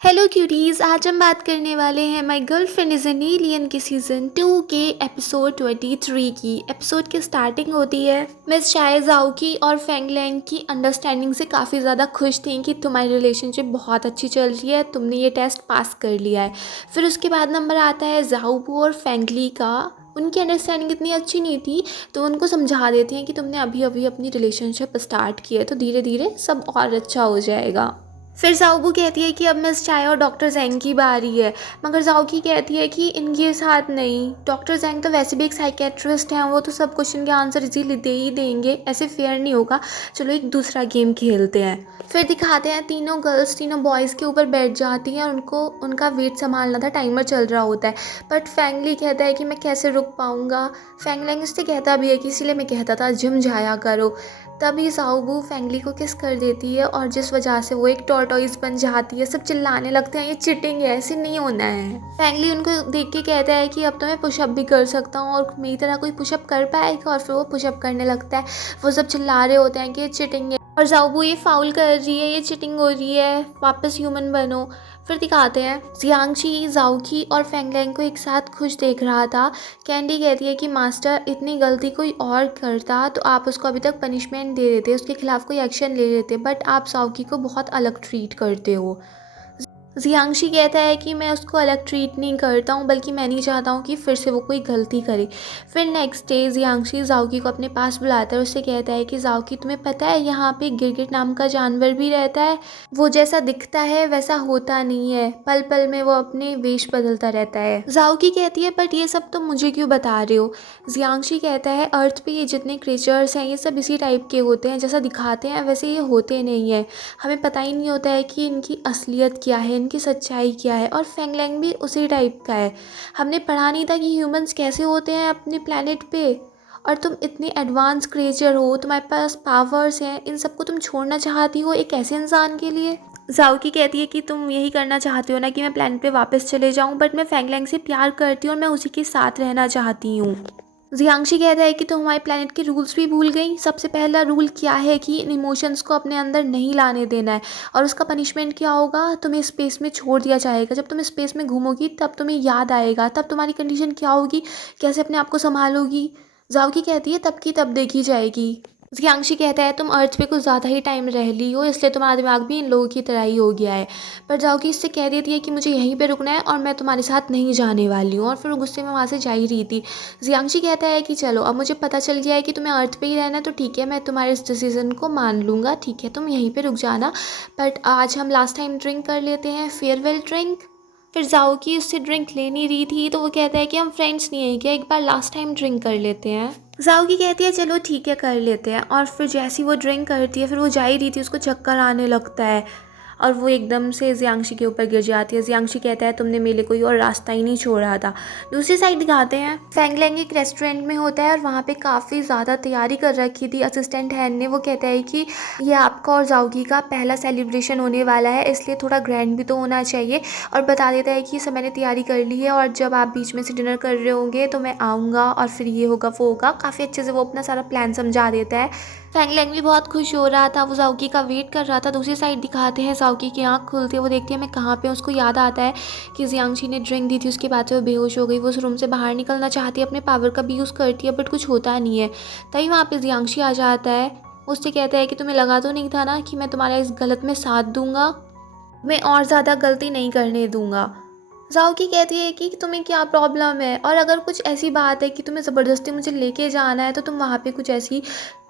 Hello cuties, आज हम बात करने वाले हैं my girlfriend is an alien के सीज़न 2 के एपिसोड 23 की। एपिसोड की स्टार्टिंग होती है मिस चाय जाओकी और फेंग लैंग की अंडरस्टैंडिंग से काफ़ी ज़्यादा खुश थी कि तुम्हारी रिलेशनशिप बहुत अच्छी चल रही है, तुमने ये टेस्ट पास कर लिया है। फिर उसके बाद नंबर आता है जाओबू और फेंगली का। उनकी अंडरस्टैंडिंग इतनी अच्छी नहीं थी, तो उनको समझा देती हैं कि तुमने अभी अभी अपनी रिलेशनशिप स्टार्ट की है, तो धीरे धीरे सब और अच्छा हो जाएगा। फिर जाओबू कहती है कि अब मिस चाय और डॉक्टर जेंग की बारी है, मगर जाओकी कहती है कि इनके साथ नहीं। डॉक्टर जेंग तो वैसे भी एक साइकेट्रिस्ट हैं, वो तो सब क्वेश्चन के आंसर इजीली दे ही देंगे, ऐसे फेयर नहीं होगा। चलो एक दूसरा गेम खेलते हैं। फिर दिखाते हैं तीनों गर्ल्स तीनों बॉयज़ के ऊपर बैठ जाती हैं और उनको उनका वेट संभालना था, टाइमर चल रहा होता है। बट फैंगली कहता है कि मैं कैसे रुक पाऊँगा। फैंग लैंग उससे कहता भी है कि इसीलिए मैं कहता था जिम जाया करो। तभी जाओबू फेंगली को किस कर देती है और जिस वजह से वो एक टॉर्टोइज बन जाती है। सब चिल्लाने लगते हैं ये चिटिंग है, ऐसे नहीं होना है। फेंगली उनको देख के कहता है कि अब तो मैं पुशअप भी कर सकता हूँ और मेरी तरह कोई पुशअप कर पाएगा, और फिर वो पुशअप करने लगता है। वो सब चिल्ला रहे होते हैं कि ये चिटिंग है और जाओबू ये फाउल कर रही है, ये चिटिंग हो रही है, वापस ह्यूमन बनो। फिर दिखाते हैं जियांगशी जाओकी और फेंगलैंग को एक साथ खुश देख रहा था। कैंडी कहती है कि मास्टर इतनी गलती कोई और करता तो आप उसको अभी तक पनिशमेंट दे देते, उसके खिलाफ कोई एक्शन ले लेते, बट आप जाओकी को बहुत अलग ट्रीट करते हो। जियांगशी कहता है कि मैं उसको अलग ट्रीट नहीं करता हूँ, बल्कि मैं नहीं चाहता हूँ कि फिर से वो कोई गलती करे। फिर नेक्स्ट डे जियांगशी जाओकी को अपने पास बुलाता है, उससे कहता है कि जाओकी तुम्हें पता है यहाँ पे गिरगिट नाम का जानवर भी रहता है, वो जैसा दिखता है वैसा होता नहीं है, पल पल में वो अपने वेश बदलता रहता है। जाओकी कहती है बट ये सब तुम मुझे क्यों बता रहे हो। जियांगशी कहता है अर्थ पे ये जितने क्रिएचर्स हैं ये सब इसी टाइप के होते हैं, जैसा दिखाते हैं वैसे ये होते नहीं है, हमें पता ही नहीं होता है कि इनकी असलियत क्या है, इनकी सच्चाई क्या है। और फेंग लैंग भी उसी टाइप का है, हमने पढ़ा नहीं था कि ह्यूमंस कैसे होते हैं अपने प्लेनेट पे, और तुम इतने एडवांस क्रिएचर हो, तुम्हारे पास पावर्स हैं, इन सबको तुम छोड़ना चाहती हो एक ऐसे इंसान के लिए। जाओकी कहती है कि तुम यही करना चाहती हो ना कि मैं प्लेनेट पे वापस चले जाऊं, बट मैं फेंग लैंग से प्यार करती हूँ और मैं उसी के साथ रहना चाहती हूँ। जियांगशी कहता है कि तुम हमारे प्लेनेट के रूल्स भी भूल गई। सबसे पहला रूल क्या है कि इन इमोशंस को अपने अंदर नहीं लाने देना है, और उसका पनिशमेंट क्या होगा, तुम्हें स्पेस में छोड़ दिया जाएगा। जब तुम स्पेस में घूमोगी तब तुम्हें याद आएगा, तब तुम्हारी कंडीशन क्या होगी, कैसे अपने आप को संभालोगी। जाओकी कहती है तब की तब देखी जाएगी। जियांगशी कहता है तुम अर्थ पे कुछ ज़्यादा ही टाइम रह ली हो, इसलिए तुम्हारा दिमाग भी इन लोगों की तरह ही हो गया है। पर जाओकी इससे कह देती है कि मुझे यहीं पे रुकना है और मैं तुम्हारे साथ नहीं जाने वाली हूँ, और फिर वो गुस्से में वहाँ से जा ही रही थी। जियांगशी कहता है कि चलो अब मुझे पता चल गया है कि तुम्हें अर्थ पे ही रहना है, तो ठीक है मैं तुम्हारे इस डिसीज़न को मान लूँगा, ठीक है तुम यहीं पे रुक जाना, बट आज हम लास्ट टाइम ड्रिंक कर लेते हैं, फेयरवेल ड्रिंक। फिर जाओकी उससे ड्रिंक ले नहीं रही थी, तो वो कहता है कि हम फ्रेंड्स नहीं है क्या, एक बार लास्ट टाइम ड्रिंक कर लेते हैं। जाओकी कहती है चलो ठीक है कर लेते हैं, और फिर जैसी वो ड्रिंक करती है फिर वो जा ही रही थी, उसको चक्कर आने लगता है और वो एकदम से जियांगशी के ऊपर गिर जाती है। जियांगशी कहता है तुमने मेरे लिए कोई और रास्ता ही नहीं छोड़ा था। दूसरी साइड दिखाते हैं फेंग लैंग एक रेस्टोरेंट में होता है और वहाँ पे काफ़ी ज़्यादा तैयारी कर रखी थी असिस्टेंट हैन ने। वो कहता है कि ये आपका और जाओकी का पहला सेलिब्रेशन होने वाला है, इसलिए थोड़ा ग्रैंड भी तो होना चाहिए, और बता देता है कि सब मैंने तैयारी कर ली है और जब आप बीच में से डिनर कर रहे होंगे तो मैं आऊँगा और फिर ये होगा वो होगा। काफ़ी अच्छे से वो अपना सारा प्लान समझा देता है। फेंग लैंग भी बहुत खुश हो रहा था, वो जाओकी का वेट कर रहा था। दूसरी साइड दिखाते हैं जाओकी की आँख खुलती है, वो देखती है मैं कहाँ पे हूँ। उसको याद आता है कि जियांगशी ने ड्रिंक दी थी, उसके बाद से वो बेहोश हो गई। वो उस रूम से बाहर निकलना चाहती है, अपने पावर का भी यूज़ करती है, बट कुछ होता नहीं है। तभी वहाँ पे जियांगशी आ जाता है, उससे कहता है कि तुम्हें लगा तो नहीं था ना कि मैं तुम्हारा इस गलत में साथ दूंगा, मैं और ज़्यादा गलती नहीं करने दूंगा। जाओकी कहती है कि तुम्हें क्या प्रॉब्लम है, और अगर कुछ ऐसी बात है कि तुम्हें ज़बरदस्ती मुझे लेके जाना है तो तुम वहाँ पे कुछ ऐसी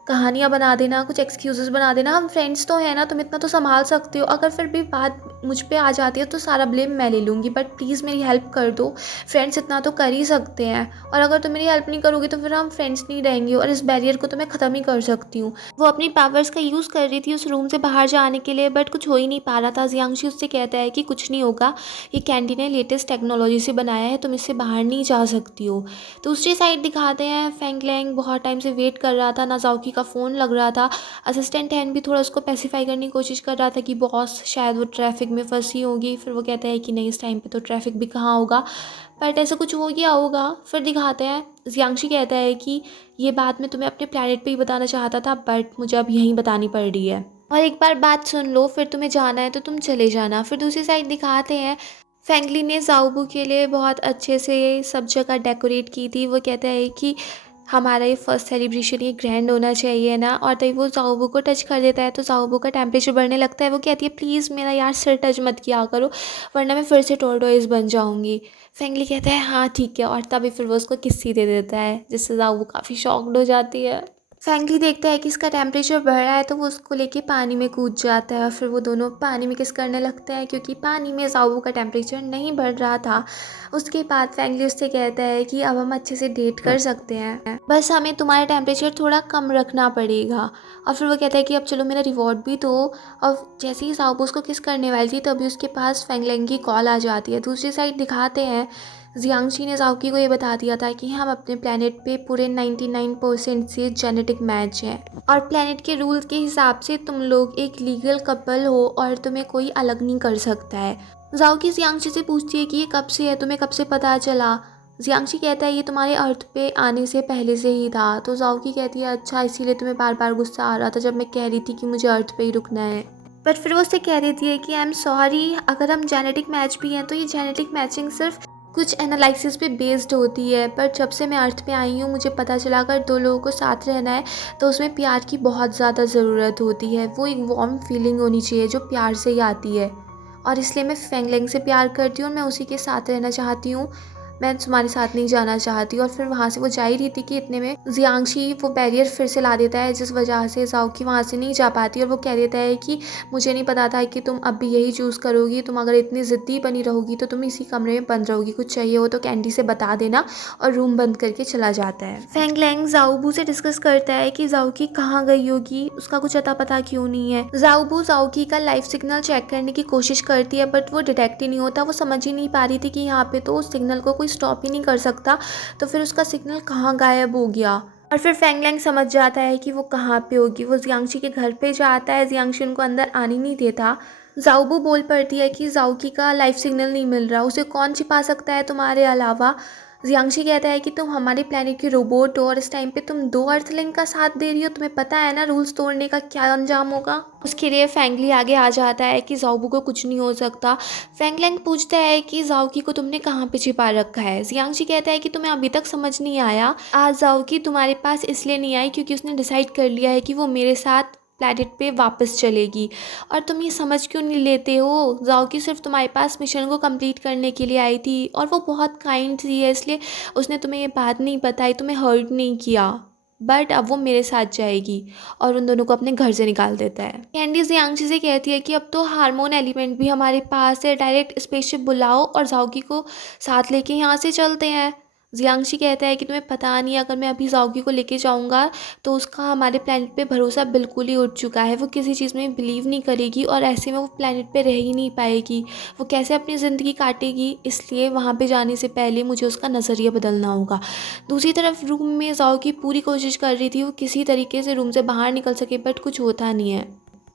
कहानियाँ बना देना, कुछ एक्सक्यूज़ेस बना देना, हम फ्रेंड्स तो हैं ना, तुम इतना तो संभाल सकते हो। अगर फिर भी बात मुझ पे आ जाती है तो सारा ब्लेम मैं ले लूँगी, बट प्लीज़ मेरी हेल्प कर दो, फ्रेंड्स इतना तो कर ही सकते हैं, और अगर तुम मेरी हेल्प नहीं करोगी तो फिर हम फ्रेंड्स नहीं रहेंगे, और इस बैरियर को तो मैं ख़त्म ही कर सकती हूँ। वो अपनी पावर्स का यूज़ कर रही थी उस रूम से बाहर जाने के लिए, बट कुछ हो ही नहीं पा रहा था। जियांगशी उससे कहता है कि कुछ नहीं होगा, ये कैंडी ने लेटेस्ट टेक्नोलॉजी से बनाया है, तुम इससे बाहर नहीं जा सकती हो। दूसरी साइड दिखाते हैं फेंग लैंग बहुत टाइम से वेट कर रहा था, ना जाओकी का फ़ोन लग रहा था। असिस्टेंट हैन भी थोड़ा उसको पेसिफाई करने की कोशिश कर रहा था कि बॉस शायद वो ट्रैफिक में फंसी होगी। फिर वो कहता है कि नहीं इस टाइम पे तो ट्रैफिक भी कहाँ होगा, बट ऐसा कुछ हो गया होगा। फिर दिखाते हैं जियांगशी कहता है कि ये बात मैं तुम्हें अपने प्लैनेट पे ही बताना चाहता था, बट मुझे अब यहीं बतानी पड़ रही है। और एक बार बात सुन लो, फिर तुम्हें जाना है तो तुम चले जाना। फिर दूसरी साइड दिखाते हैं फेंगली ने ज़ाओबू के लिए बहुत अच्छे से सब जगह डेकोरेट की थी। वो कहता है कि हमारा ये फर्स्ट सेलिब्रेशन ये ग्रैंड होना चाहिए ना, और तभी वो ज़ाओबू को टच कर देता है तो ज़ाओबू का टेम्परेचर बढ़ने लगता है। वो कहती है प्लीज़ मेरा यार सिर टच मत किया करो, वरना मैं फिर से टॉर्टोइस बन जाऊँगी। फेंगली कहता है हाँ ठीक है, और तभी फिर वो उसको किस्सी दे देता है, जिससे ज़ाओबू काफ़ी शॉक्ड हो जाती है। फेंगली देखता है कि इसका टेम्परेचर बढ़ रहा है तो वो उसको लेके पानी में कूद जाता है, और फिर वो दोनों पानी में किस करने लगते हैं, क्योंकि पानी में ज़ाओबू का टेम्परेचर नहीं बढ़ रहा था। उसके बाद फेंगली उससे कहता है कि अब हम अच्छे से डेट कर सकते हैं, बस हमें तुम्हारा टेम्परेचर थोड़ा कम रखना पड़ेगा। और फिर वो कहता है कि अब चलो मेरा रिवॉर्ड भी दो। और जैसे ही ज़ाओबू उसको किस करने वाली थी तभी उसके पास फेंगलेंग की कॉल आ जाती है। दूसरी साइड दिखाते हैं जियांगशी ने ज़ाओकी को ये बता दिया था कि हम अपने प्लेनेट पे पूरे 99% से जेनेटिक मैच हैं, और प्लेनेट के रूल के हिसाब से तुम लोग एक लीगल कपल हो और तुम्हें कोई अलग नहीं कर सकता है। ज़ाओकी जियांगशी से पूछती है कि ये कब से है, तुम्हें कब से पता चला। जियांगशी कहता है ये तुम्हारे अर्थ पे आने से पहले से ही था। तो ज़ाओकी कहती है अच्छा, इसीलिए तुम्हें बार बार गुस्सा आ रहा था जब मैं कह रही थी कि मुझे अर्थ पे ही रुकना है। बट फिर वो उससे कह देती है कि आई एम सॉरी, अगर हम जेनेटिक मैच भी हैं तो ये जेनेटिक मैचिंग सिर्फ कुछ एनालिसिस पे बेस्ड होती है। पर जब से मैं अर्थ पे आई हूँ मुझे पता चला अगर दो लोगों को साथ रहना है तो उसमें प्यार की बहुत ज़्यादा ज़रूरत होती है। वो एक वार्म फीलिंग होनी चाहिए जो प्यार से ही आती है, और इसलिए मैं फेंगलेंग से प्यार करती हूँ और मैं उसी के साथ रहना चाहती हूँ, मैं तुम्हारे साथ नहीं जाना चाहती। और फिर वहाँ से वो जा ही रही थी कि इतने में जियांगशी वो बैरियर फिर से ला देता है, जिस वजह से ज़ाओकी वहाँ से नहीं जा पाती। और वो कह देता है कि मुझे नहीं पता था कि तुम अब भी यही चूज़ करोगी, तुम अगर इतनी ज़िद्दी बनी रहोगी तो तुम इसी कमरे में बंद रहोगी, कुछ चाहिए हो तो कैंडी से बता देना। और रूम बंद करके चला जाता है। फेंगलेंग ज़ाओबू से डिस्कस करता है कि ज़ाओकी कहाँ गई होगी, उसका कुछ अता पता क्यों नहीं है। ज़ाओबू ज़ाओकी का लाइफ सिग्नल चेक करने की कोशिश करती है बट वो डिटेक्ट ही नहीं होता। वो समझ ही नहीं पा रही थी कि यहाँ पे तो उस सिग्नल को कोई स्टॉप ही नहीं कर सकता, तो फिर उसका सिग्नल कहाँ गायब हो गया। और फिर फेंगलेंग समझ जाता है कि वो कहाँ पे होगी। वो जियांगशी के घर पे जाता है, जियांगशी उनको अंदर आने नहीं देता। ज़ाओबू बोल पड़ती है कि ज़ाओकी का लाइफ सिग्नल नहीं मिल रहा, उसे कौन छिपा सकता है तुम्हारे अलावा। जियांगशी कहता है कि तुम हमारे प्लेनेट के रोबोट हो और इस टाइम पे तुम दो अर्थलिंग का साथ दे रही हो, तुम्हें पता है ना रूल्स तोड़ने का क्या अंजाम होगा। उसके लिए फेंगली आगे आ जाता है कि ज़ाओबू को कुछ नहीं हो सकता। फेंगलेंग पूछता है कि ज़ाओकी को तुमने कहाँ पे छिपा रखा है। जियांगशी कहता है कि तुम्हें अभी तक समझ नहीं आया, आज ज़ाओकी तुम्हारे पास इसलिए नहीं आई क्योंकि उसने डिसाइड कर लिया है कि वो मेरे साथ प्लेनेट पे वापस चलेगी। और तुम ये समझ क्यों नहीं लेते हो, ज़ाओकी सिर्फ तुम्हारे पास मिशन को कंप्लीट करने के लिए आई थी, और वो बहुत काइंड थी है, इसलिए उसने तुम्हें ये बात नहीं बताई, तुम्हें हर्ट नहीं किया। बट अब वो मेरे साथ जाएगी, और उन दोनों को अपने घर से निकाल देता है। कैंडी जियांगशी से कहती है कि अब तो हार्मोन एलिमेंट भी हमारे पास है, डायरेक्ट स्पेसशिप बुलाओ और ज़ाओकी को साथ लेके यहाँ से चलते हैं। जियांगशी कहता है कि तुम्हें पता नहीं, अगर मैं अभी ज़ाओकी को लेके जाऊँगा तो उसका हमारे प्लेनेट पे भरोसा बिल्कुल ही उठ चुका है, वो किसी चीज़ में बिलीव नहीं करेगी और ऐसे में वो प्लेनेट पे रह ही नहीं पाएगी, वो कैसे अपनी ज़िंदगी काटेगी। इसलिए वहाँ पे जाने से पहले मुझे उसका नज़रिया बदलना होगा। दूसरी तरफ रूम में ज़ाओकी पूरी कोशिश कर रही थी वो किसी तरीके से रूम से बाहर निकल सके, बट कुछ होता नहीं है।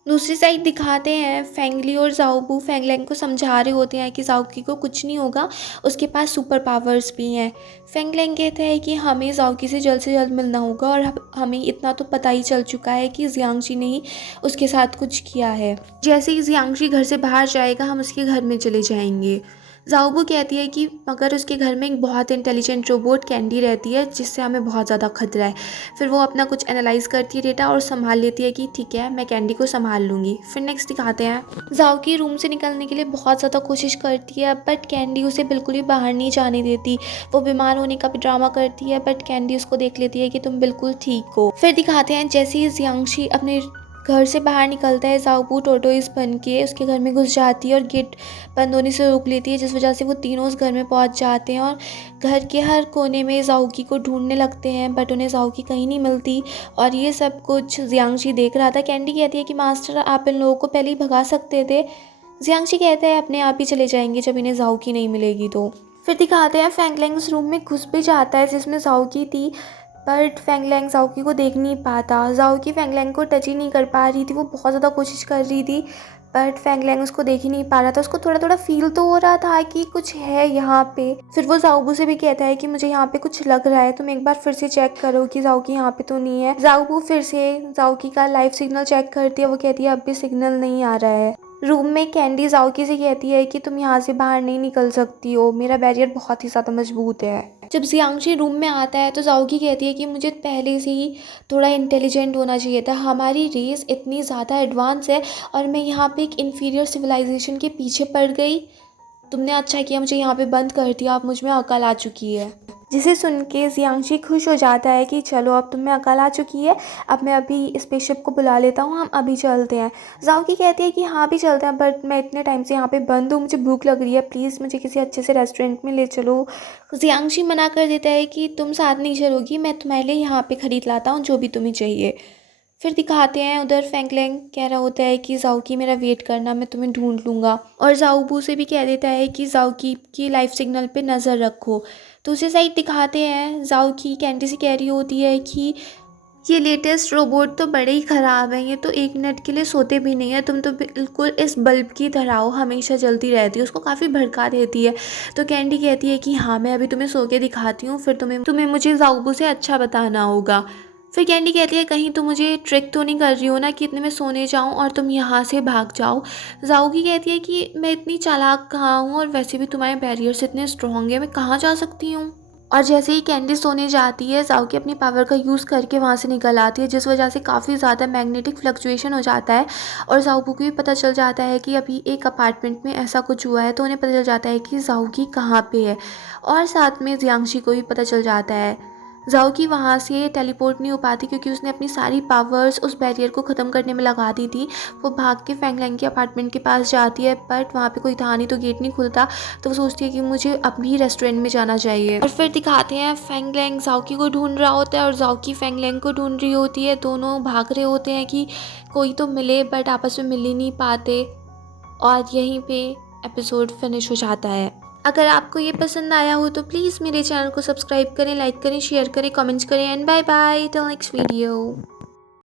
दूसरी साइड दिखाते हैं फेंगली और ज़ाओबू फेंगलेंग को समझा रहे होते हैं कि ज़ाओकी को कुछ नहीं होगा, उसके पास सुपर पावर्स भी हैं। फेंगलेंग कहता है कि हमें ज़ाओकी से जल्द मिलना होगा, और हमें इतना तो पता ही चल चुका है कि जियांगशी ने ही उसके साथ कुछ किया है। जैसे ही जियांगशी घर से बाहर जाएगा हम उसके घर में चले जाएंगे। ज़ाओबू कहती है कि मगर उसके घर में एक बहुत इंटेलिजेंट रोबोट कैंडी रहती है जिससे हमें बहुत ज़्यादा खतरा है। फिर वो अपना कुछ एनालाइज करती है डेटा और संभाल लेती है कि ठीक है मैं कैंडी को संभाल लूँगी। फिर नेक्स्ट दिखाते हैं ज़ाओकी रूम से निकलने के लिए बहुत ज़्यादा कोशिश करती है बट कैंडी उसे बिल्कुल भी बाहर नहीं जाने देती। वो बीमार होने का भी ड्रामा करती है बट कैंडी उसको देख लेती है कि तुम बिल्कुल ठीक हो। फिर दिखाते हैं जैसे ही जियांगशी अपने घर से बाहर निकलता है ज़ाओबू टोटोइस बन के उसके घर में घुस जाती है और गेट बंद होने से रोक लेती है, जिस वजह से वो तीनों उस घर में पहुंच जाते हैं और घर के हर कोने में ज़ाओकी को ढूंढने लगते हैं बट उन्हें ज़ाओकी कहीं नहीं मिलती। और ये सब कुछ जियांगशी देख रहा था। कैंडी कहती है कि मास्टर आप इन लोगों को पहले ही भगा सकते थे। जियांगशी कहता है अपने आप ही चले जाएंगे जब इन्हें ज़ाओकी नहीं मिलेगी तो। फिर दिखाते हैं फेंगलेंग उस रूम में घुस भी जाता है जिसमें ज़ाओकी थी, बट फेंगलेंग ज़ाओकी को देख नहीं पाता। ज़ाओकी फेंगलेंग को टच ही नहीं कर पा रही थी, वो बहुत ज़्यादा कोशिश कर रही थी बट फैंगलैंग उसको देख ही नहीं पा रहा था। उसको थोड़ा थोड़ा फील तो हो रहा था कि कुछ है यहाँ पे। फिर वो जाओबू से भी कहता है कि मुझे यहाँ पे कुछ लग रहा है, तुम एक बार फिर से चेक करो कि जाओकी यहाँ पे तो नहीं है। जाओबू फिर से जाओकी का लाइव सिग्नल चेक करती है। वो कहती है अब भी सिग्नल नहीं आ रहा है। रूम में कैंडी जाओकी से कहती है कि तुम यहाँ से बाहर नहीं निकल सकती हो, मेरा बैरियर बहुत ही ज़्यादा मजबूत है। जब जियांगशी रूम में आता है तो जाओकी कहती है कि मुझे पहले से ही थोड़ा इंटेलिजेंट होना चाहिए था, हमारी रेस इतनी ज़्यादा एडवांस है और मैं यहाँ पे एक इन्फीरियर सिविलाइजेशन के पीछे पड़ गई। तुमने अच्छा किया मुझे यहाँ पे बंद कर दिया, अब मुझ में अकल आ चुकी है। जिसे सुन के जियांगशी खुश हो जाता है कि चलो अब तुम में अकल आ चुकी है, अब मैं अभी स्पेसशिप को बुला लेता हूँ, हम अभी चलते हैं। जाओकी कहती है कि हाँ भी चलते हैं, बट मैं इतने टाइम से यहाँ पे बंद हूँ, मुझे भूख लग रही है, प्लीज़ मुझे किसी अच्छे से रेस्टोरेंट में ले चलो। जियांगशी मना कर देता है कि तुम साथ नहीं चलोगी, मैं तुम्हारे लिए यहाँ पे ख़रीद लाता हूँ जो भी तुम्हें चाहिए। फिर दिखाते हैं उधर फैंगलैंग कह रहा होता है कि जाओकी मेरा वेट करना, मैं तुम्हें ढूंढ लूँगा। और जाओबू से भी कह देता है कि जाओकी की लाइफ सिग्नल पे नज़र रखो। दूसरी साइड दिखाते हैं जाओकी कैंडी से कह रही होती है कि ये लेटेस्ट रोबोट तो बड़े ही ख़राब हैं, ये तो 1 मिनट के लिए सोते भी नहीं है, तुम तो बिल्कुल इस बल्ब की तरह हो, हमेशा जलती रहती है। उसको काफ़ी भड़का देती है। तो कैंडी कहती है कि हाँ मैं अभी तुम्हें सो के दिखाती हूँ, फिर तुम्हें मुझे जाओबू से अच्छा बताना होगा। फिर कैंडी कहती है कहीं तुम मुझे ट्रिक तो नहीं कर रही हो ना कि इतने में सोने जाऊँ और तुम यहाँ से भाग जाओ। जाओगी कहती है कि मैं इतनी चालाक कहाँ हूँ और वैसे भी तुम्हारे बैरियर्स इतने स्ट्रॉन्ग है, मैं कहाँ जा सकती हूँ। और जैसे ही कैंडी सोने जाती है जाओकी अपनी पावर का यूज़ करके वहाँ से निकल आती है, जिस वजह से काफ़ी ज़्यादा मैग्नेटिक फ्लक्चुएशन हो जाता है। और जाओबू को भी पता चल जाता है कि अभी एक अपार्टमेंट में ऐसा कुछ हुआ है, तो उन्हें पता चल जाता है कि जाओकी कहाँ पे है। और साथ में जियांगशी को भी पता चल जाता है। जाओकी वहाँ से टेलीपोर्ट नहीं हो पाती क्योंकि उसने अपनी सारी पावर्स उस बैरियर को ख़त्म करने में लगा दी थी। वो भाग के फैंगलैंग के अपार्टमेंट के पास जाती है, बट वहाँ पे कोई था नहीं तो गेट नहीं खुलता। तो वो सोचती है कि मुझे अभी रेस्टोरेंट में जाना चाहिए। और फिर दिखाते हैं फैंगलैंग जाओकी को ढूंढ रहा होता है और जाओकी फैंगलैंग को ढूंढ रही होती है। दोनों भाग रहे होते हैं कि कोई तो मिले, बट आपस में मिल ही नहीं पाते। और यहीं पे एपिसोड फिनिश हो जाता है। अगर आपको ये पसंद आया हो तो प्लीज़ मेरे चैनल को सब्सक्राइब करें, लाइक करें, शेयर करें, कमेंट्स करें and bye bye till next video.